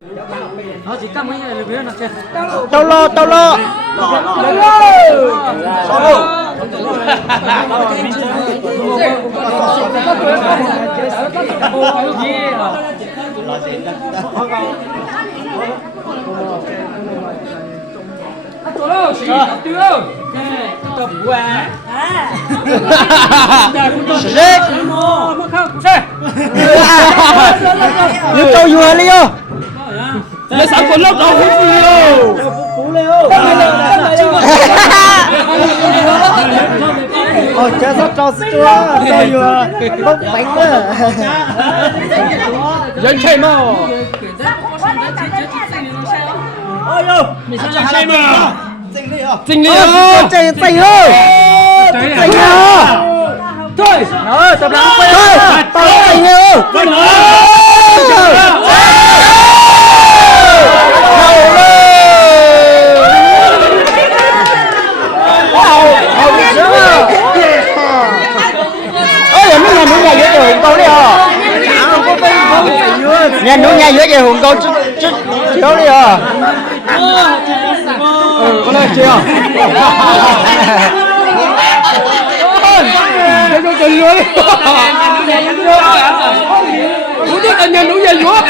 Nó chỉ cầm cái này là nó chơi. Tao lo. Lưu trâu vừa đi vô. Lấy sẵn quần lốc đâu hút Ôi chết rất trâu chua vừa bốc bánh nữa. Dân chơi mà. Ôi đâu, Mình sao chơi mà. Dinh đi hả? Dinh đi. Chạy ơi. Chạy ơi. Thôi. Tập lắng quay thôi. Tao chạy ơi. Nhà núi nhà dưới về hùng câu chứ chiếu đi à. Con ơi chiều. Để cho chân luôn. Muốn đi ăn nhà núi nhà dưới.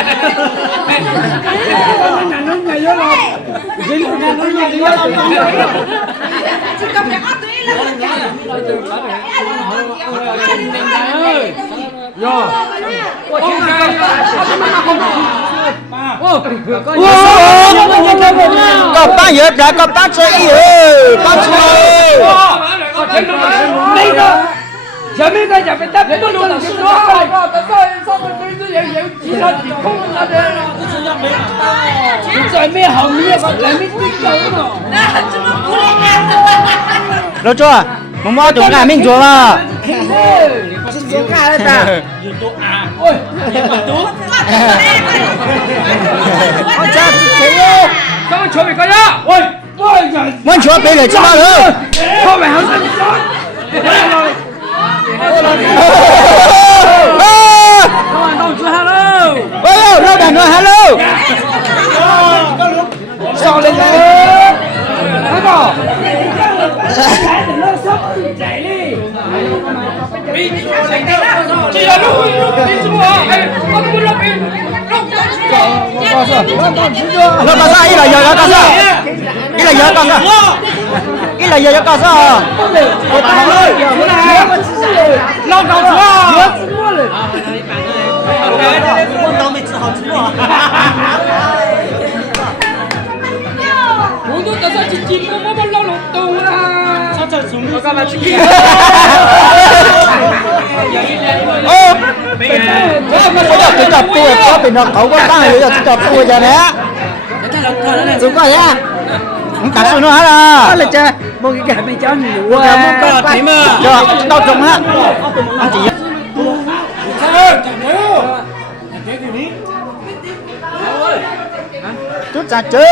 Nhà núi nhà dưới rồi. Dính nhà núi nhà dưới. Chỉ cầm cái ớt tươi lên. Yo. Cặp ta nhớ đã cặp ta chơi ta chơi. Đây đó. Giờ mấy cái phải đáp tôi luôn là đó. Tại sao mà tôi vậy chỉ là chỉ không là đây. Rồi mấy hồng như vậy lại mấy cái chỗ đó. Rồi chưa? Mong mong chúng ta mình rồi mà. Số ca đấy ta. Ôi. Ôi cha thế ơi. Sao mà chuẩn bị coi nhá. Ôi. Ôi trời. Muốn chúa bé để cho ba nữa. Không phải không sao. Đâu chưa hello. Ôi lâu đàn rồi hello. Sao lên đấy. Thấy không? Chị là lúc đi xuống à? Con muốn lúc đi. Lo cả sao? Ý là giờ cả sao? Ý là giờ cả sao? Ý là giờ cả sao? Ôi ta ơi. Lo cả sao? Con tao mình sợ chứ mà. Muốn tôi tại sao chị có lo lụt tù à? Sao trời xuống đi? Các bạn chị. Ô. Bây giờ tôi chọc tôi có bị nó cậu có tăng rồi giờ tôi chọc tôi giờ nè. Đúng rồi nhá. Không cả số nữa hết à. Là chơi. Một cái mình cho nhiều à. Thế mà. Rồi, tao trồng á. Anh chị. Chút ra chứ.